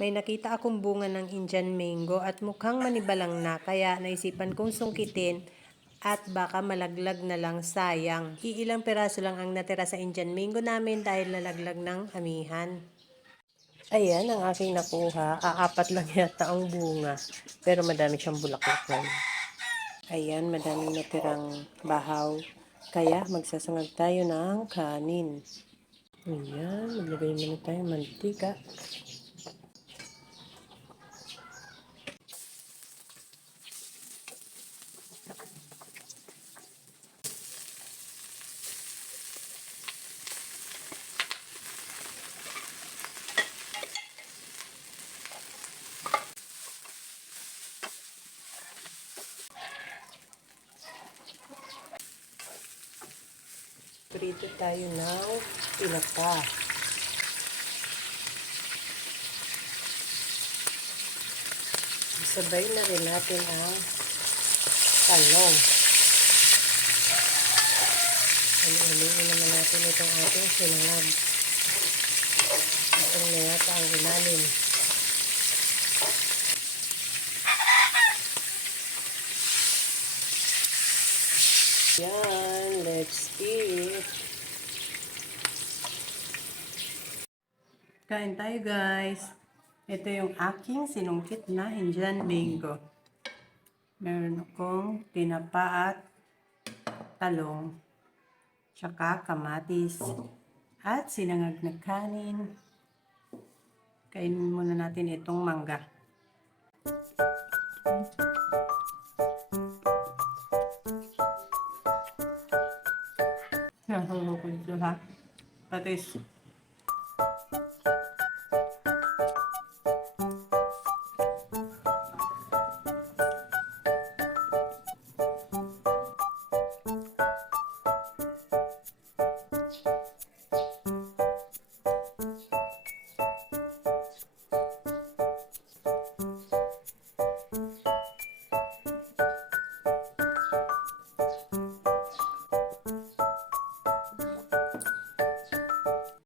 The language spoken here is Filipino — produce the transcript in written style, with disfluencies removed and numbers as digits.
May nakita akong bunga ng Indian mango at mukhang manibalang na kaya naisipan kong sungkitin at baka malaglag na lang, sayang. Iilang piraso lang ang natira sa Indian mango namin dahil nalaglag ng amihan. Ayan ang aking nakuha. Aapat lang yata ang bunga. Pero madami siyang bulaklak ngayon. Ayan, madaming natirang bahaw. Kaya magsasangag tayo ng kanin. Ayan, maglagay muna tayo ng mantika. Prito tayo ng tilapa. Isabay na rin natin ang talong. Aliin naman natin itong ating sinangag. Itong na yata ang ilalim. Yan, let's eat. Kain tayo guys. Ito yung aking sinungkit na Indian mango. Meron akong tinapa at talong, tsaka kamatis, at sinangag na kanin. Kainin muna natin itong mangga. Nahulog ko ito ha. Patis.